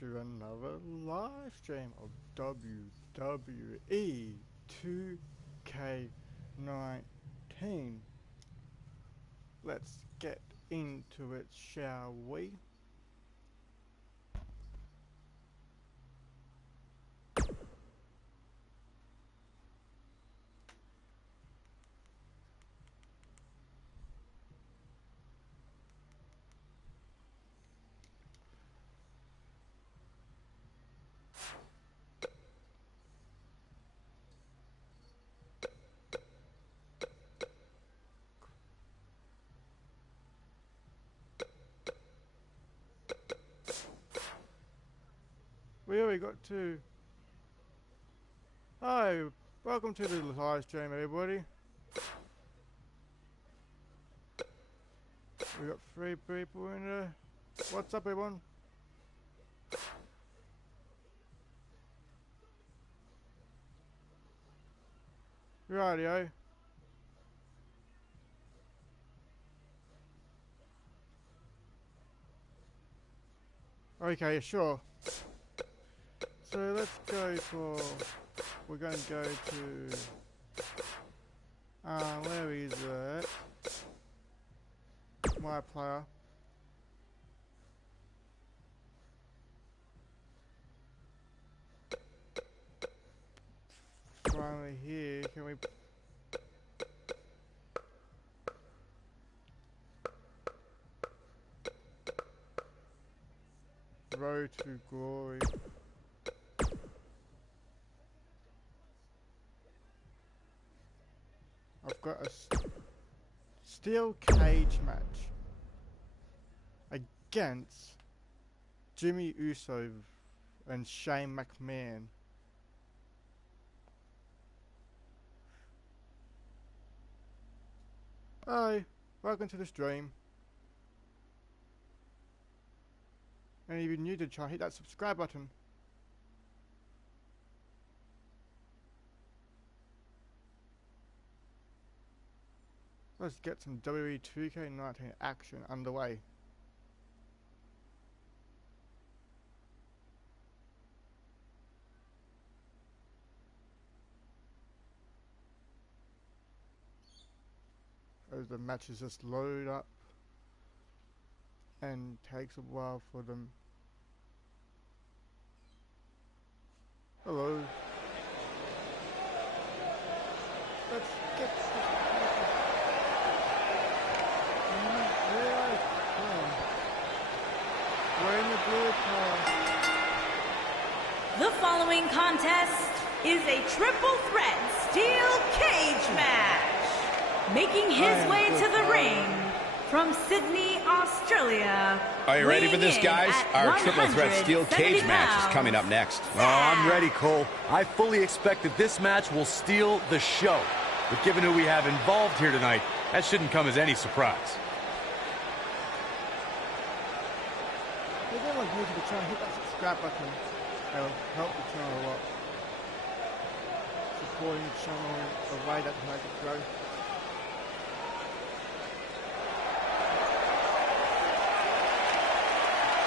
to another live stream of WWE 2k19. Let's get into it, shall we? We already got to. Hi, welcome to the live stream, everybody. We got 3 people in there. What's up, everyone? Rightio. Okay, sure. So let's go for. We're going to go to. Where is it? My player. Finally here. Can we? Road to Glory. I've got a steel cage match against Jimmy Uso and Shane McMahon. Hi, welcome to the stream. And if you're new to the channel, hit that subscribe button. Let's get some WWE 2k19 action underway. As the matches just load up and takes a while for them. Hello. Let's get we're in the blue car. The following contest is a triple threat steel cage match. Making his way to the ring from Sydney, Australia. Are you ready for this, guys? Our triple threat steel cage match is coming up next. Oh, I'm ready, Cole. I fully expect that this match will steal the show. But given who we have involved here tonight, that shouldn't come as any surprise. If anyone's new to the channel, hit that subscribe button. It'll help the channel a lot. Supporting the channel the way that makes it grow.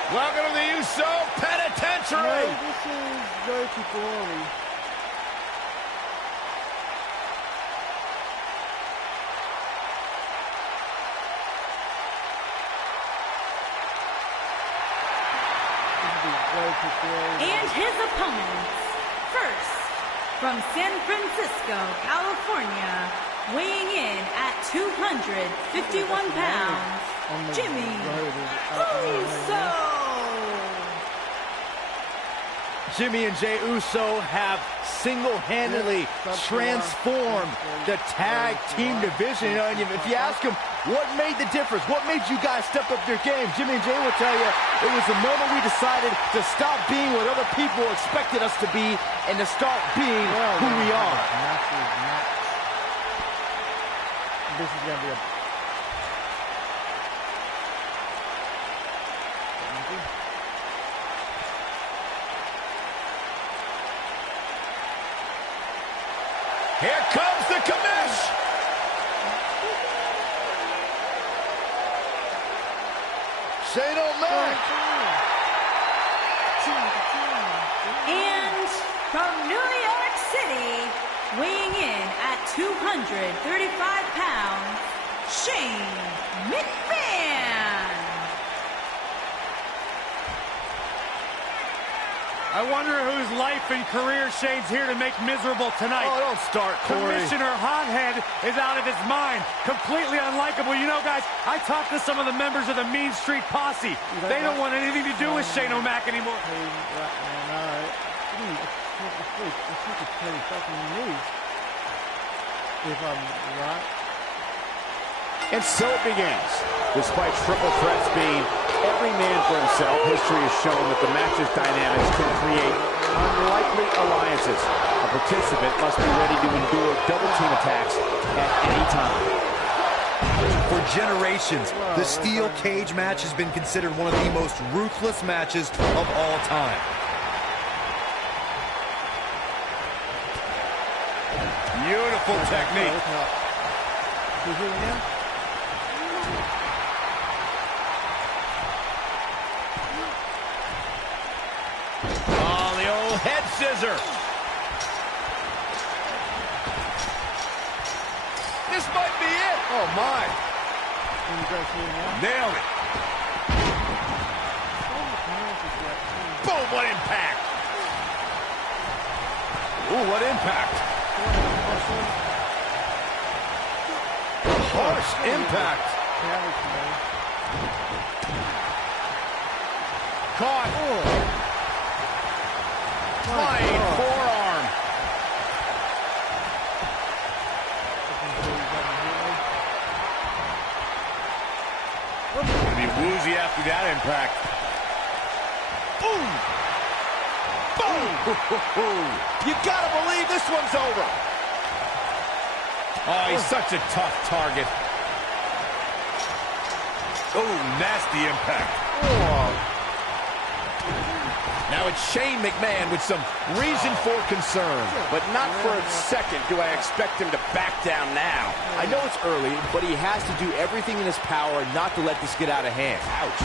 Welcome to the Uso Penitentiary! No, this is Road to Glory. And his opponents, first, from San Francisco, California, weighing in at 251 pounds, Jimmy Uso! Jimmy and Jey Uso have single-handedly transformed the tag team division. You know, and if you ask them, what made the difference? What made you guys step up your game? Jimmy and Jey will tell you it was the moment we decided to stop being what other people expected us to be and to start being who we are. This is going to be a... Here comes the commish! Shane O'Mac! from New York City, weighing in at 235 pounds, Shane McMahon. I wonder whose life and career Shane's here to make miserable tonight. Oh, don't start, Corey. Commissioner Hothead is out of his mind. Completely unlikable. You know, guys, I talked to some of the members of the Mean Street Posse. They don't want anything to do with Shane O'Mac anymore. And so it begins. Despite triple threats being every man for himself, history has shown that the match's dynamics can create unlikely alliances. A participant must be ready to endure double team attacks at any time. For generations, the steel cage match has been considered one of the most ruthless matches of all time. Beautiful technique. Oh, the old head scissor. This might be it. Oh, my. Nailed it. Boom, what impact. Ooh, what impact. Harsh impact. Caught. Flying forearm. Gonna be woozy after that impact. Boom! Boom! You gotta believe this one's over. Oh, he's such a tough target. Oh, nasty impact. Oh. Now it's Shane McMahon with some reason for concern. But not for a second do I expect him to back down now. I know it's early, but he has to do everything in his power not to let this get out of hand. Ouch.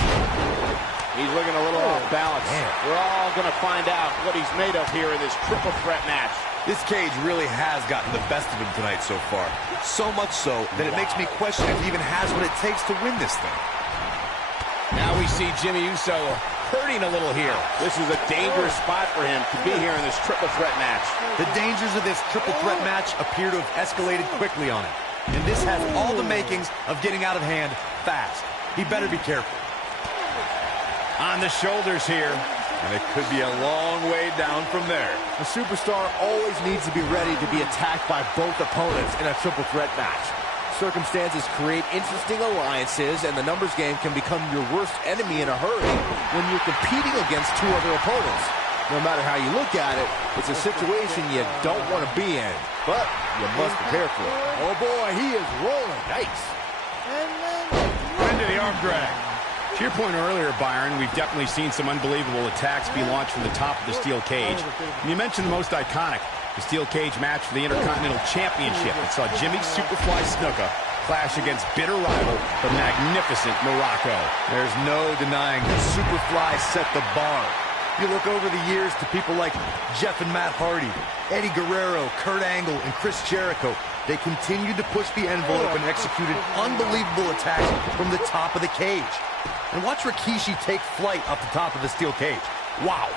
He's looking a little off balance. We're all going to find out what he's made of here in this triple threat match. This cage really has gotten the best of him tonight so far. So much so that it makes me question if he even has what it takes to win this thing. Now we see Jimmy Uso hurting a little here. This is a dangerous spot for him to be here in this triple threat match. The dangers of this triple threat match appear to have escalated quickly on him. And this has all the makings of getting out of hand fast. He better be careful. On the shoulders here. And it could be a long way down from there. A superstar always needs to be ready to be attacked by both opponents in a triple threat match. Circumstances create interesting alliances, and the numbers game can become your worst enemy in a hurry when you're competing against two other opponents. No matter how you look at it, it's a situation you don't want to be in, but you must prepare for it. Oh boy, he is rolling. Nice. Into the arm drag. To your point earlier, Byron, we've definitely seen some unbelievable attacks be launched from the top of the steel cage. And you mentioned the most iconic, the steel cage match for the Intercontinental Championship. It saw Jimmy Superfly Snuka clash against bitter rival, the magnificent Morocco. There's no denying that Superfly set the bar. You look over the years to people like Jeff and Matt Hardy, Eddie Guerrero, Kurt Angle, and Chris Jericho. They continued to push the envelope and executed unbelievable attacks from the top of the cage. And watch Rikishi take flight off the top of the steel cage. Wow.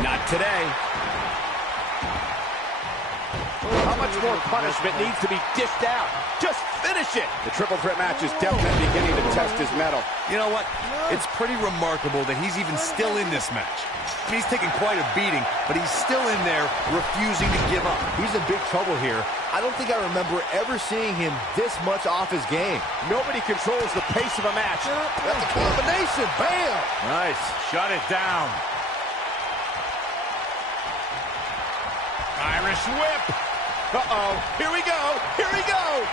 Not today. How much more punishment needs to be dished out? Just finish it! The triple threat match is definitely beginning to test his mettle. You know what? It's pretty remarkable that he's even still in this match. I mean, he's taking quite a beating, but he's still in there refusing to give up. He's in big trouble here. I don't think I remember ever seeing him this much off his game. Nobody controls the pace of a match. That's a combination. Bam! Nice. Shut it down. Irish whip. Uh-oh. Here we go. Here we go.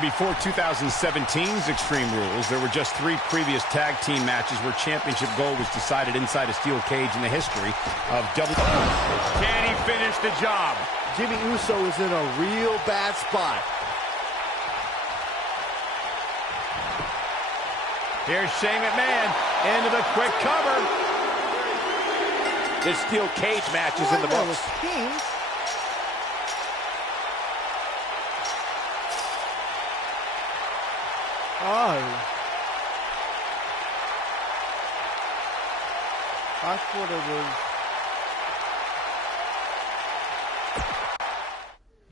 Before 2017's Extreme Rules, there were just 3 previous tag team matches where championship gold was decided inside a steel cage in the history of double. Can he finish the job? Jimmy Uso is in a real bad spot. Here's Shane McMahon into the quick cover. This steel cage match is in the books. Oh. I thought it was...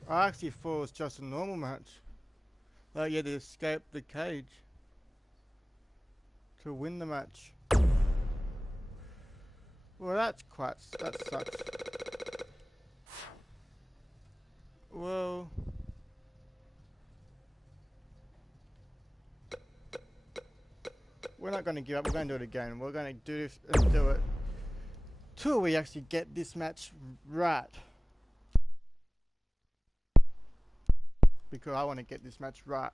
I actually thought it was just a normal match. Like you had to escape the cage to win the match. Well, that sucks. Well... We're not going to give up. We're going to do it again. We're going to do this and do it till we actually get this match right. Because I want to get this match right.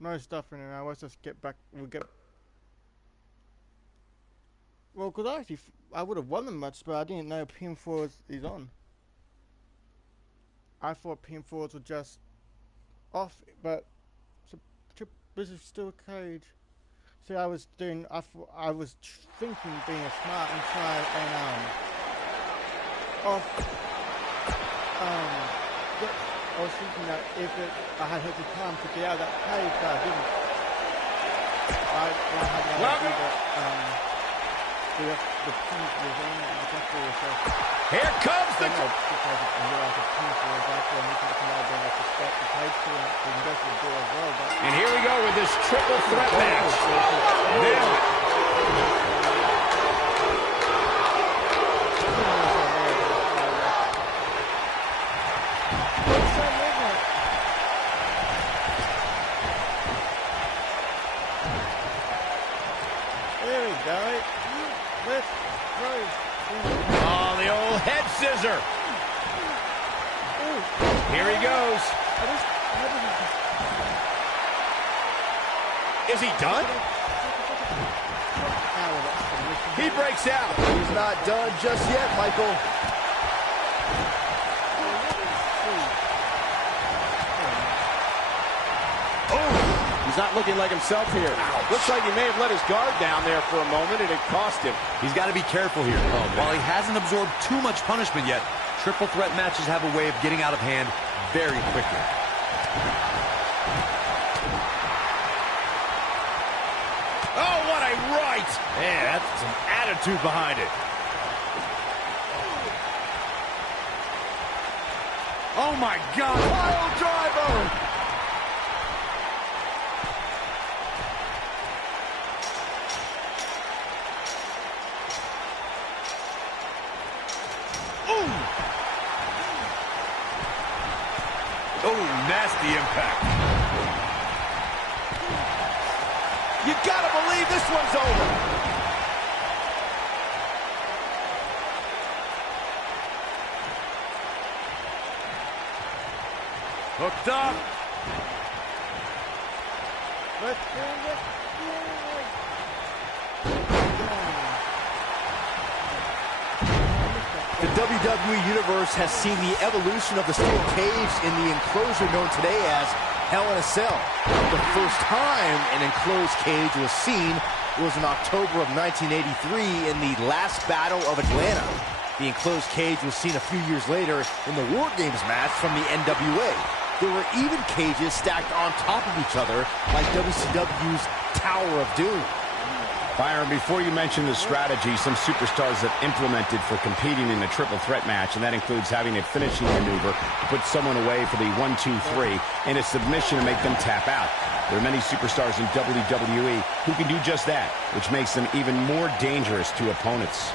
No stuff in it now. Let's just get back. We'll get. Well, because I would have won the match, but I didn't know pinfall is on. I thought pinfalls were just off, but. This is still a cage. See, I was thinking being smart and trying and I was thinking that if I had the time to get out of that cage, but I didn't. I had no idea that the pins was on and I just thought myself. Here comes the... And here we go with this triple threat match. There we go. Let's go. Oh, the old head scissor. Here he goes. Is he done? He breaks out. He's not done just yet, Michael. Oh, he's not looking like himself here. Ouch. Looks like he may have let his guard down there for a moment, and it cost him. He's got to be careful here. While he hasn't absorbed too much punishment yet, triple threat matches have a way of getting out of hand very quickly. Oh, what a right! Yeah, that's some attitude behind it. Oh my God! Pile driver! Oh, nasty impact. You gotta believe this one's over. Hooked up. Let's bring it. The WWE Universe has seen the evolution of the steel cage in the enclosure known today as Hell in a Cell. The first time an enclosed cage was seen was in October of 1983 in the last Battle of Atlanta. The enclosed cage was seen a few years later in the War Games match from the NWA. There were even cages stacked on top of each other like WCW's Tower of Doom. Byron, before you mention the strategy some superstars have implemented for competing in a triple threat match, and that includes having a finishing maneuver to put someone away for the 1-2-3 and a submission to make them tap out. There are many superstars in WWE who can do just that, which makes them even more dangerous to opponents.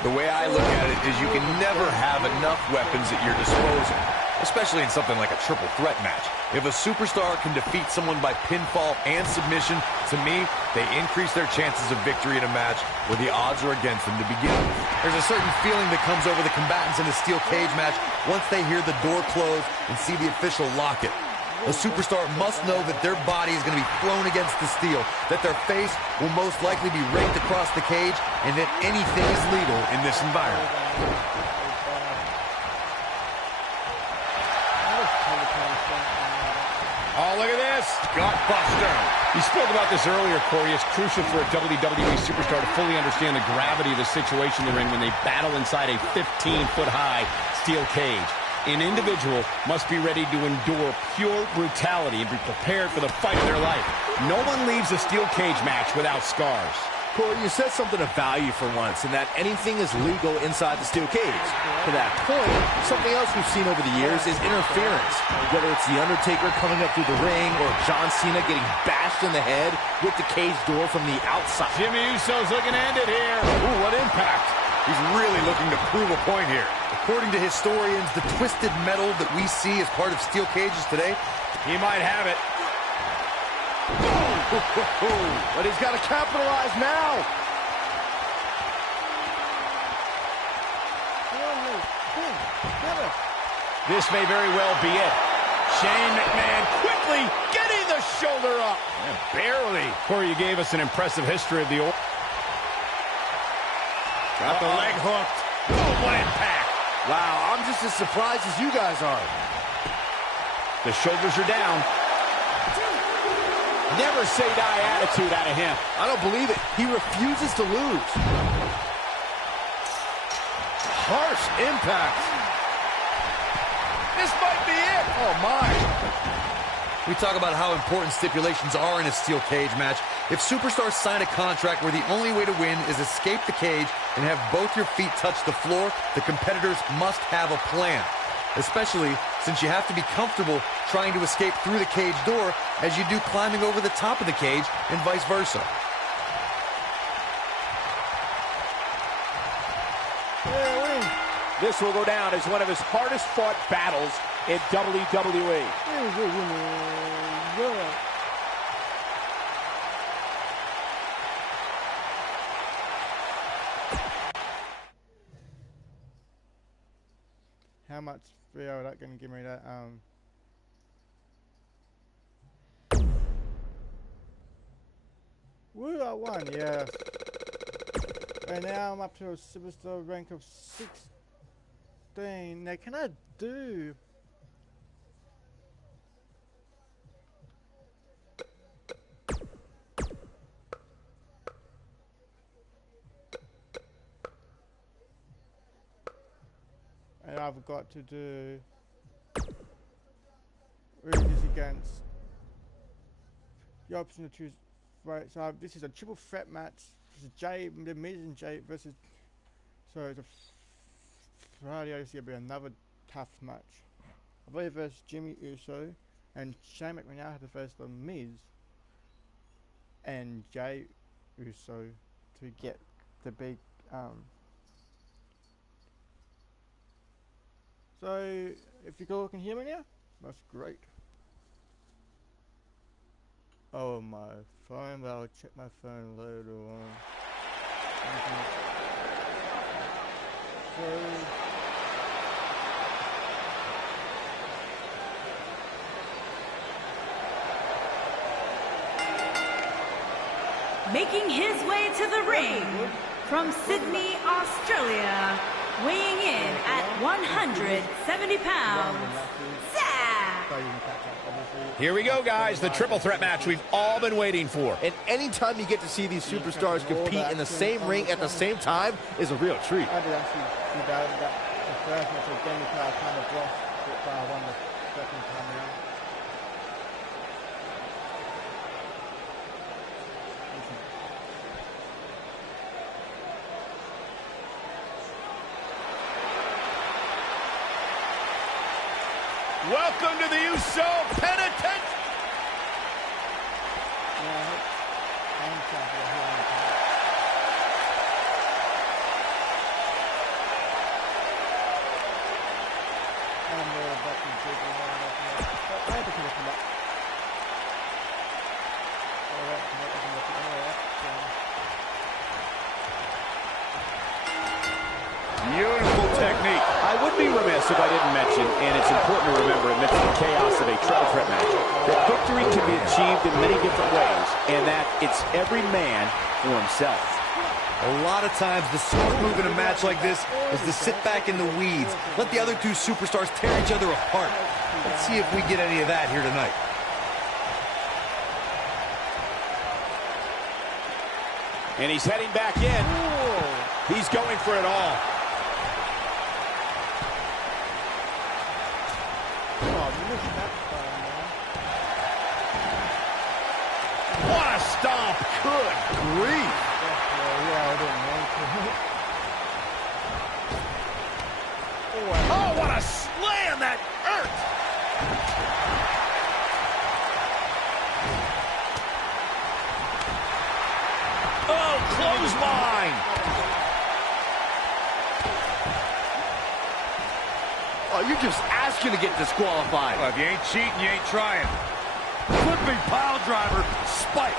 The way I look at it is you can never have enough weapons at your disposal, especially in something like a triple threat match. If a superstar can defeat someone by pinfall and submission, to me, they increase their chances of victory in a match where the odds are against them to begin with. There's a certain feeling that comes over the combatants in a steel cage match once they hear the door close and see the official lock it. A superstar must know that their body is going to be thrown against the steel, that their face will most likely be raked across the cage, and that anything is legal in this environment. Oh, look at this. Gutbuster. You spoke about this earlier, Corey. It's crucial for a WWE superstar to fully understand the gravity of the situation they're in when they battle inside a 15-foot-high steel cage. An individual must be ready to endure pure brutality and be prepared for the fight of their life. No one leaves a steel cage match without scars. Corey, you said something of value for once, in that anything is legal inside the steel cage. To that point, something else we've seen over the years is interference. Whether it's The Undertaker coming up through the ring or John Cena getting bashed in the head with the cage door from the outside. Jimmy Uso's looking to end it here. Ooh, what impact. He's really looking to prove a point here. According to historians, the twisted metal that we see as part of steel cages today, He might have it. But he's got to capitalize now. This may very well be it. Shane McMahon quickly getting the shoulder up. Barely. Corey, you gave us an impressive history of the... Got the leg hooked. Oh, what impact. Wow, I'm just as surprised as you guys are. The shoulders are down. Never say die attitude out of him. I don't believe it. He refuses to lose. Harsh impact. This might be it. Oh, my. we talk about how important stipulations are in a steel cage match. If superstars sign a contract where the only way to win is escape the cage and have both your feet touch the floor, the competitors must have a plan. Especially since you have to be comfortable trying to escape through the cage door as you do climbing over the top of the cage and vice versa. This will go down as one of his hardest fought battles in WWE. How much free are that going to give me that? Woo, I won, yeah. And now I'm up to a superstar rank of 16. Now, can I do... And I've got to do... Who is against? The option to choose... Right, so this is a triple threat match. This is The Miz and Jay versus... So it's a Friday, it's going to be another tough match. I believe versus Jimmy Uso and Shane McMahon had to face The Miz and Jay Uso to get the big so if you all can hear me now, that's great. Oh, my phone, but I'll check my phone later on. Making his way to the ring from Sydney, Australia, weighing in at 170 pounds, Zach. Here we go, guys. The triple threat match we've all been waiting for. And anytime you get to see these superstars compete in the same ring at the same time is a real treat. I did actually do that. The first match of Danny Carr kind of lost, but I won the second time around. Welcome to the Uso Penitentiary. Beautiful technique. I would be remiss if I didn't mention, and it's important to remember amidst the chaos of a triple threat match, that victory can be achieved in many different ways, and that it's every man for himself. A lot of times, the smart move in a match like this is to sit back in the weeds. Let the other two superstars tear each other apart. Let's see if we get any of that here tonight. And he's heading back in. Ooh. He's going for it all. Oh, you missed that time, man. What a stomp. Good grief. Yeah, I didn't want to. Oh, what a slam that hurt. Oh, clothesline. Oh, you're just asking to get disqualified. Well, if you ain't cheating, you ain't trying. Flipping pile driver, spiked.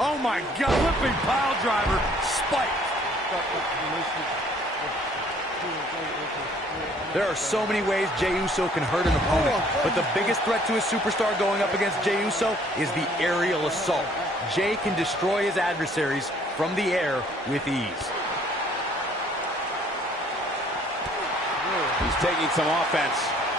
Oh my God, flipping pile driver, spiked. There are so many ways Jey Uso can hurt an opponent, but the biggest threat to a superstar going up against Jey Uso is the aerial assault. Jey can destroy his adversaries from the air with ease. He's taking some offense.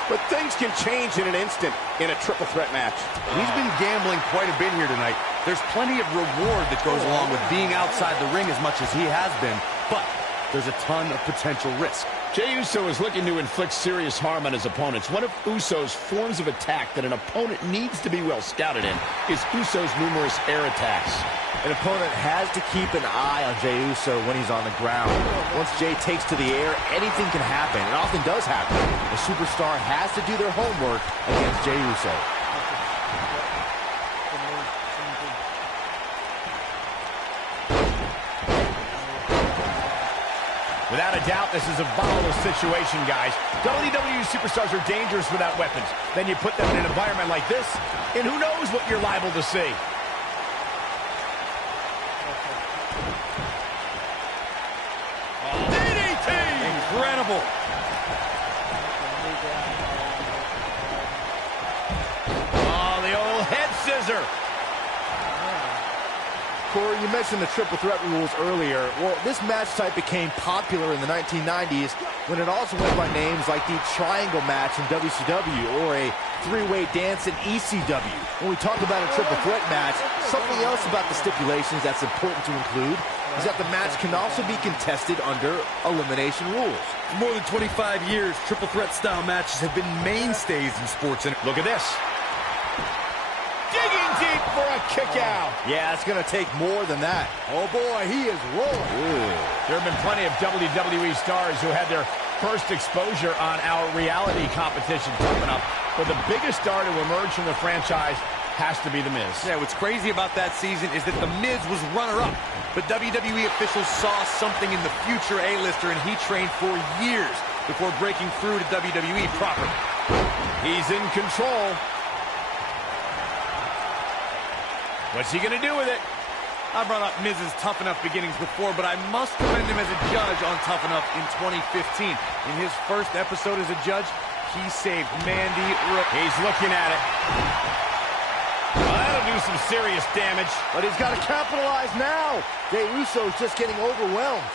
But things can change in an instant in a triple threat match. He's been gambling quite a bit here tonight. There's plenty of reward that goes along with being outside the ring as much as he has been, but there's a ton of potential risk. Jey Uso is looking to inflict serious harm on his opponents. One of Uso's forms of attack that an opponent needs to be well scouted in is Uso's numerous air attacks. An opponent has to keep an eye on Jey Uso when he's on the ground. Once Jey takes to the air, anything can happen. It often does happen. The superstar has to do their homework against Jey Uso. Without a doubt, this is a volatile situation, guys. WWE superstars are dangerous without weapons. Then you put them in an environment like this, and who knows what you're liable to see. DDT! Incredible. Oh, the old head scissor. Corey, you mentioned the triple threat rules earlier. Well, this match type became popular in the 1990s when it also went by names like the triangle match in WCW or a three-way dance in ECW. When we talk about a triple threat match, something else about the stipulations that's important to include is that the match can also be contested under elimination rules. For more than 25 years, triple threat style matches have been mainstays in sports. And look at this. Digging deep for a kick out. Yeah, it's going to take more than that. Oh, boy, he is rolling. Ooh. There have been plenty of WWE stars who had their first exposure on our reality competition coming up, but the biggest star to emerge from the franchise has to be The Miz. Yeah, what's crazy about that season is that The Miz was runner-up, but WWE officials saw something in the future A-lister, and he trained for years before breaking through to WWE properly. He's in control. What's he going to do with it? I brought up Miz's Tough Enough beginnings before, but I must commend him as a judge on Tough Enough in 2015. In his first episode as a judge, he saved Mandy Rose. He's looking at it. Well, that'll do some serious damage. But he's got to capitalize now. Jey Uso's just getting overwhelmed.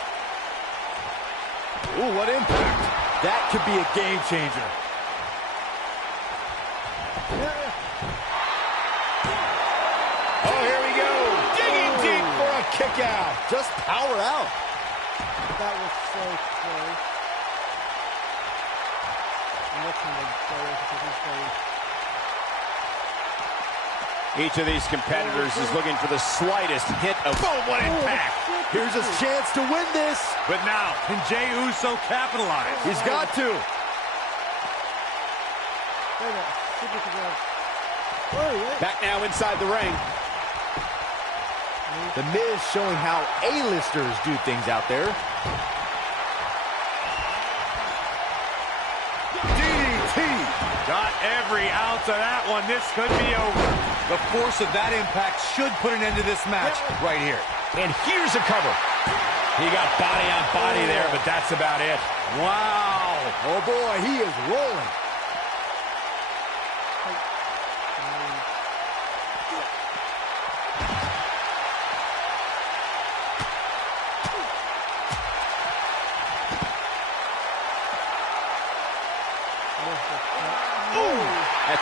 Ooh, what impact. That could be a game changer. Oh, here we go. Digging deep for a kick out. Just power out. That was so close. I'm watching the players because he's very... Each of these competitors is looking for the slightest hint of boom, what impact. Here's his chance to win this. But now, can Jey Uso capitalize? He's got to. back now inside the ring. The Miz showing how A-listers do things out there. DDT! Got every ounce of that one. This could be over. The force of that impact should put an end to this match right here. And here's a cover. He got body on body there, but that's about it. Wow. Oh, boy, he is rolling.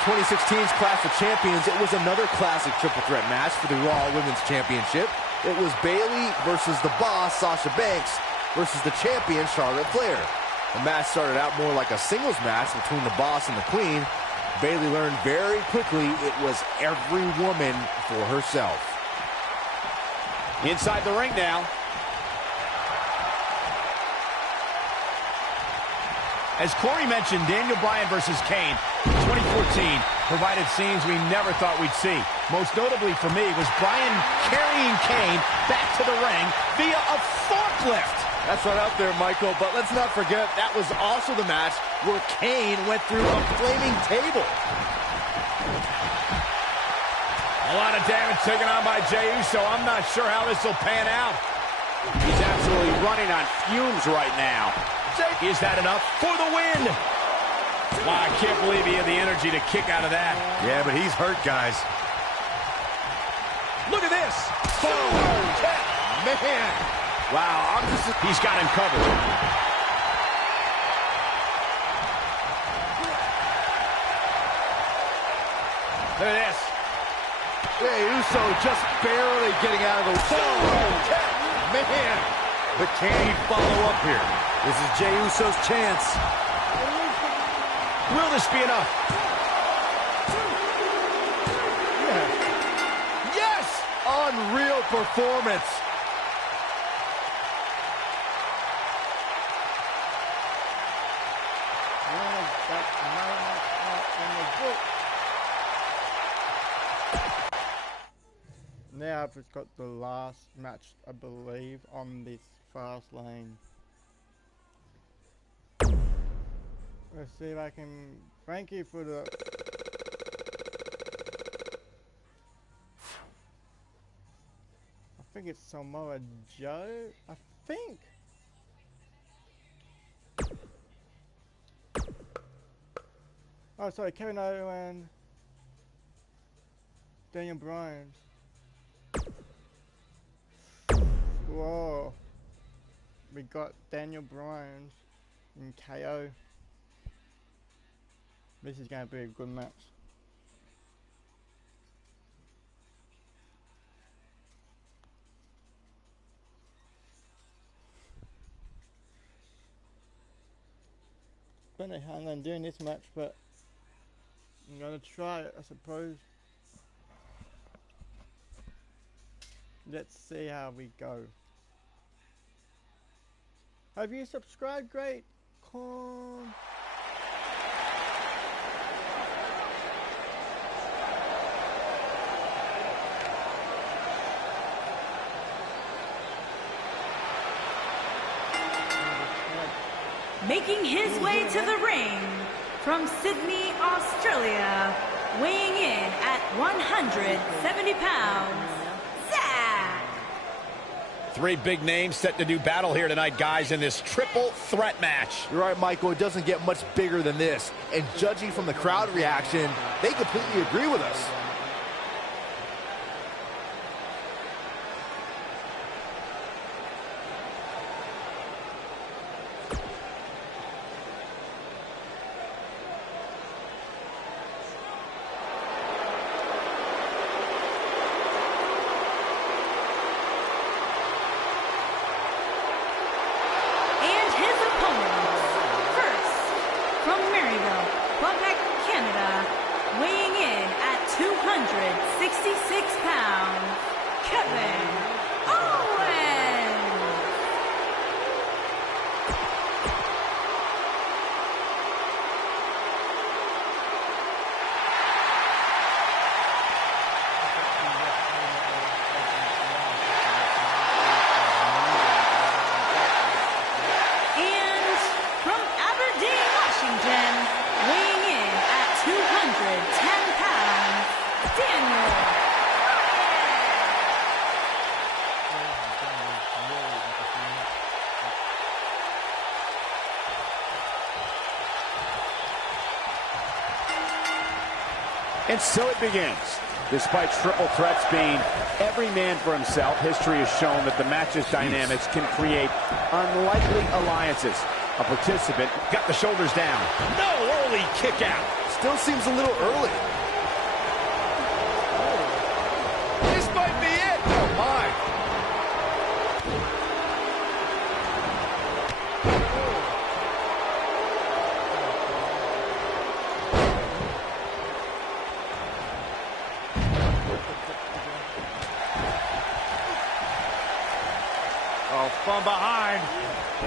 2016's Clash of Champions, it was another classic triple threat match for the Raw Women's Championship. It was Bayley versus the Boss, Sasha Banks, versus the champion, Charlotte Flair. The match started out more like a singles match between the Boss and the Queen. Bayley learned very quickly it was every woman for herself. Inside the ring now. As Corey mentioned, Daniel Bryan versus Kane in 2014 provided scenes we never thought we'd see. Most notably for me was Bryan carrying Kane back to the ring via a forklift. That's right out there, Michael, but let's not forget that was also the match where Kane went through a flaming table. A lot of damage taken on by Jey Uso. I'm not sure how this will pan out. He's absolutely running on fumes right now. Is that enough for the win? Wow, I can't believe he had the energy to kick out of that. Yeah, but he's hurt, guys. Look at this. Boom. Man. Wow, he's got him covered. Look at this. Jey Uso just barely getting out of the way. Man. But can he follow up here? This is Jey Uso's chance. Will this be enough? Yes! Unreal performance. Now I've just got the last match, I believe, on this fast lane. Let's see if I can thank you for the I think it's Samoa Joe, I think. Oh sorry, Kevin Owen, Daniel Bryan. Whoa. We got Daniel Bryan and KO. This is going to be a good match. Don't know how I'm going to do in this match, but I'm going to try it, I suppose. Let's see how we go. Have you subscribed? Great. Corn. Making his way to the ring from Sydney, Australia, weighing in at 170 pounds, Zach. Three big names set to do battle here tonight, guys, in this triple threat match. You're right, Michael. It doesn't get much bigger than this. And judging from the crowd reaction, they completely agree with us. Canada, weighing in at 266 pounds, Kevin Owens. And from Aberdeen, Washington, weighing in at 210 pounds, Daniel Bryan. And so it begins. Despite triple threats being every man for himself, history has shown that the match's dynamics can create unlikely alliances. A participant got the shoulders down. No, early kick out. Still seems a little early. This might be it. Oh, my. Oh, from behind.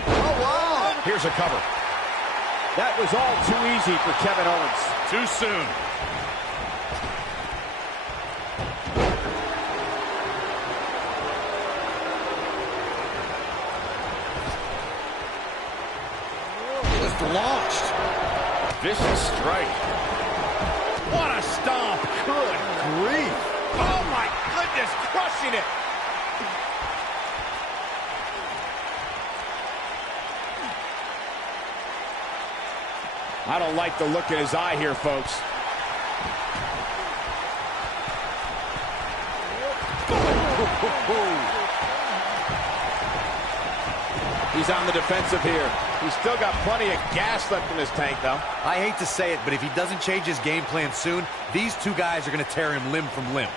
Oh, wow. Here's a cover. That was all too easy for Kevin Owens. Too soon. Just launched. Vicious strike. What a stomp. Good grief. Oh, my goodness, crushing it. I don't like the look in his eye here, folks. He's on the defensive here. He's still got plenty of gas left in his tank, though. I hate to say it, but if he doesn't change his game plan soon, these two guys are going to tear him limb from limb.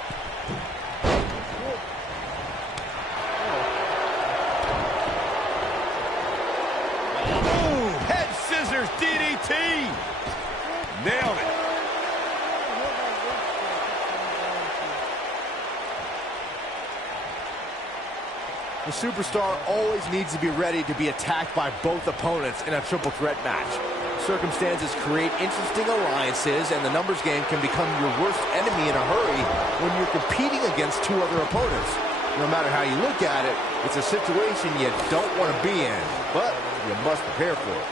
Boom! Head scissors DDT. Nailed it. The superstar always needs to be ready to be attacked by both opponents in a triple threat match. Circumstances create interesting alliances, and the numbers game can become your worst enemy in a hurry when you're competing against two other opponents. No matter how you look at it, it's a situation you don't want to be in, but you must prepare for it.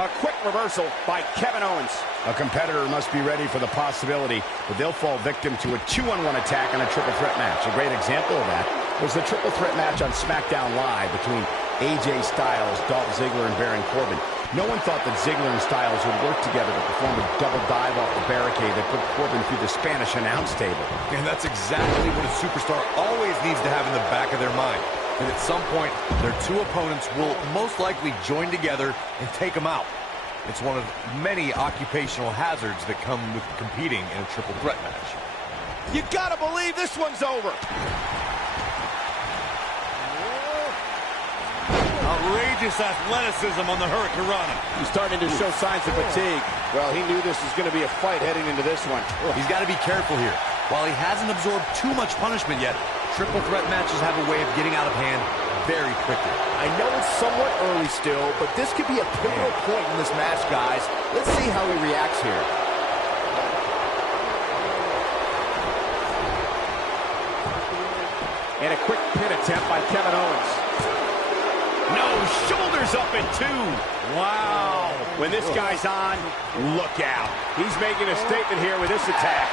A quick reversal by Kevin Owens. A competitor must be ready for the possibility that they'll fall victim to a 2-on-1 attack in a triple threat match. A great example of that was the triple threat match on SmackDown Live between AJ Styles, Dolph Ziggler, and Baron Corbin. No one thought that Ziggler and Styles would work together to perform a double dive off the barricade that put Corbin through the Spanish announce table. And that's exactly what a superstar always needs to have in the back of their mind. And at some point, their two opponents will most likely join together and take them out. It's one of many occupational hazards that come with competing in a triple threat match. You gotta believe this one's over. Outrageous athleticism on the Hurricanrana. He's starting to show signs of fatigue. Well, he knew this was going to be a fight heading into this one. He's got to be careful here. While he hasn't absorbed too much punishment yet, triple threat matches have a way of getting out of hand very quickly. I know it's somewhat early still, but this could be a pivotal point in this match, guys. Let's see how he reacts here. And a quick pin attempt by Kevin Owens. No, shoulders up at 2. Wow. When this guy's on, look out. He's making a statement here with this attack.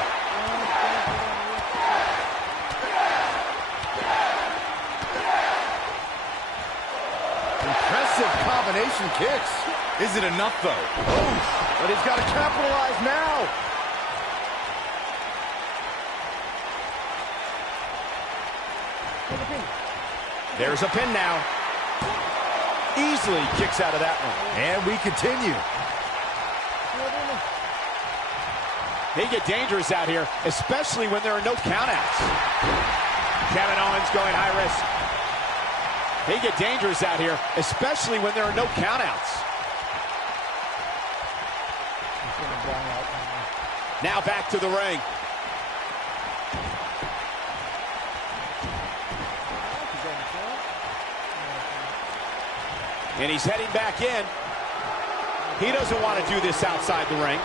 Impressive combination kicks. Is it enough, though? Oh, but he's got to capitalize now. There's a pin now. Easily kicks out of that one. And we continue. They get dangerous out here, especially when there are no countouts. Kevin Owens going high risk. They get dangerous out here, especially when there are no countouts. Now back to the ring. And he's heading back in. He doesn't want to do this outside the ring.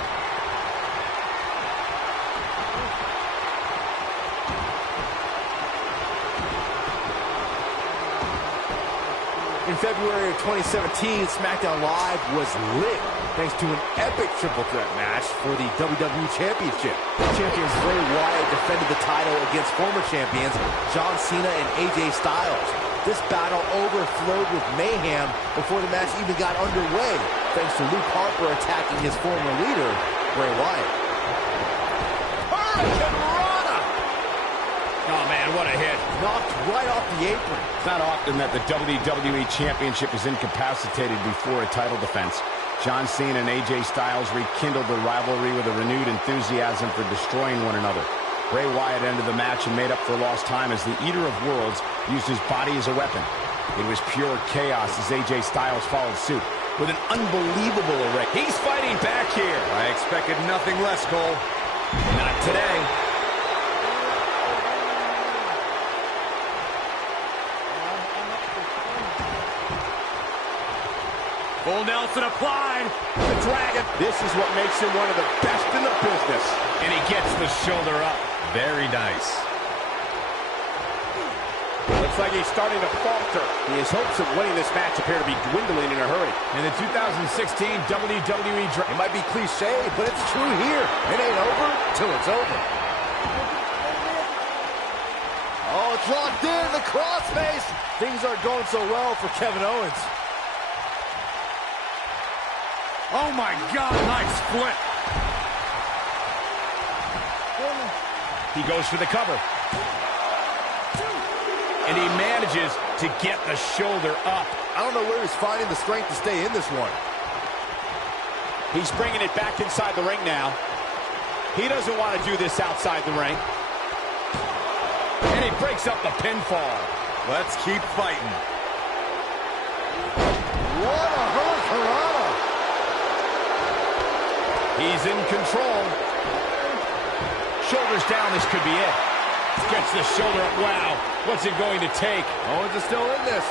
In February of 2017, SmackDown Live was lit thanks to an epic triple threat match for the WWE Championship. Champions Bray Wyatt defended the title against former champions John Cena and AJ Styles. This battle overflowed with mayhem before the match even got underway, thanks to Luke Harper attacking his former leader, Bray Wyatt. Hurricanrana! Oh, man, what a hit. knocked right off the apron. It's not often that the WWE Championship is incapacitated before a title defense. John Cena and AJ Styles rekindled the rivalry with a renewed enthusiasm for destroying one another. Bray Wyatt ended the match and made up for lost time as the Eater of Worlds used his body as a weapon. It was pure chaos as AJ Styles followed suit with an unbelievable array. He's fighting back here. I expected nothing less, Cole. Not today. Full Nelson applied. The Dragon. This is what makes him one of the best in the business. And he gets the shoulder up. Very nice. Looks like he's starting to falter. His hopes of winning this match appear to be dwindling in a hurry. In the 2016 WWE Draft. It might be cliche, but it's true here. It ain't over till it's over. Oh, it's locked in, the crossface. Things aren't going so well for Kevin Owens. Oh my God, nice flip. He goes for the cover. And he manages to get the shoulder up. I don't know where he's finding the strength to stay in this one. He's bringing it back inside the ring now. He doesn't want to do this outside the ring. And he breaks up the pinfall. Let's keep fighting. What a hurricanrana. He's in control. Shoulders down, this could be it. Gets the shoulder up. Wow, what's it going to take? Owens is still in this.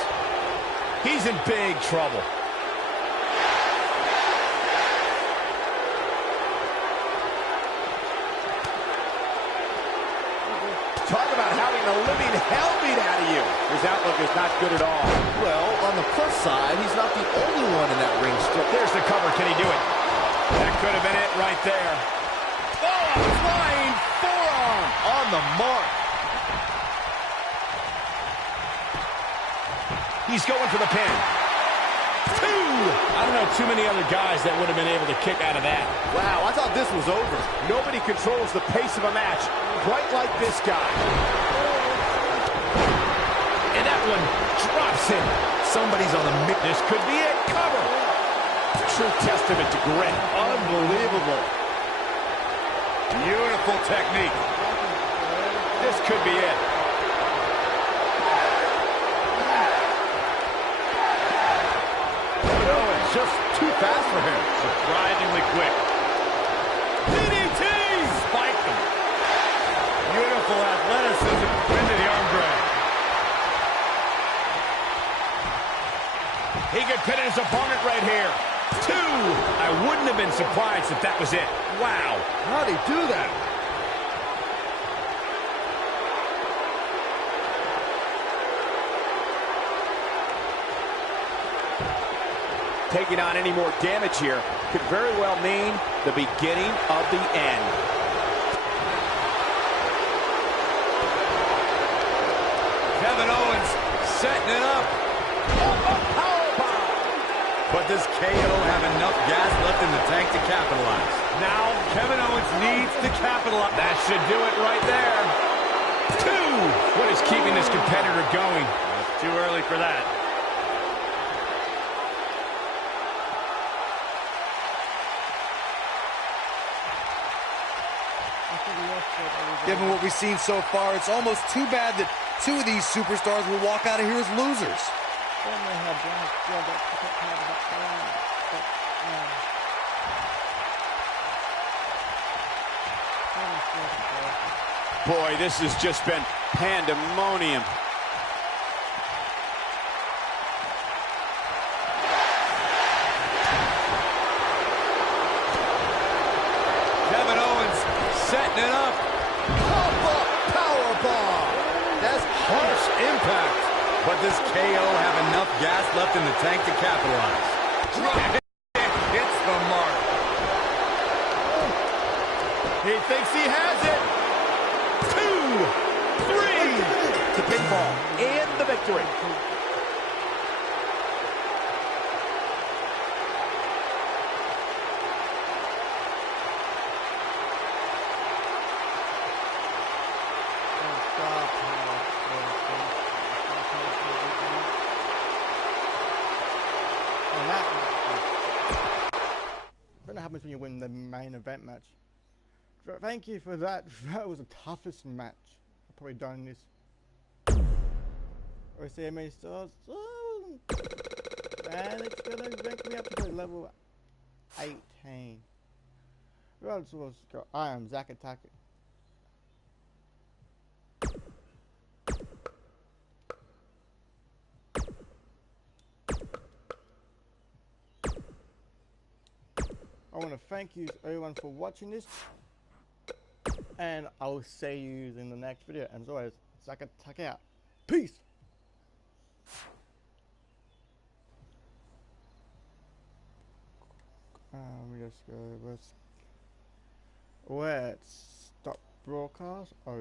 He's in big trouble. Talk about having a living hell beat out of you. His outlook is not good at all. Well, on the plus side, he's not the only one in that ring strip. There's the cover. Can he do it? That could have been it right there. Oh, flying forearm On the mark. He's going for the pin. Two. I don't know too many other guys that would have been able to kick out of that. Wow, I thought this was over. Nobody controls the pace of a match quite like this guy. And that one drops him. Somebody's on the mid. This could be it. Cover. True testament to grit. Unbelievable. Beautiful technique. This could be it. No, it's just too fast for him. Surprisingly quick. DDT! Spiked him. Beautiful athleticism into the arm drag. He could pin his opponent right here. Two! I wouldn't have been surprised if that was it. Wow. How'd he do that? Taking on any more damage here could very well mean the beginning of the end. Kevin Owens setting it up. But does KO have enough gas left in the tank to capitalize? Now Kevin Owens needs to capitalize. That should do it right there. Two! What is keeping this competitor going? It's too early for that. Given what we've seen so far, it's almost too bad that two of these superstars will walk out of here as losers. Boy, this has just been pandemonium. Kevin Owens setting it up. Pop-up powerbomb. That's harsh impact. But does KO have enough gas left in the tank to capitalize? Drop it. Hits the mark. He thinks he has it. 2, 3. The pinfall and the victory. main event match. Thank you for that. That was the toughest match I've probably done in this. Or see how many stars. And it's gonna rank me up to level 18. Who else was got? I am Zack Attack. I want to thank you everyone for watching this, and I will see you in the next video. And as always, Zack Attack out. Peace. Let's stop broadcast. Oh.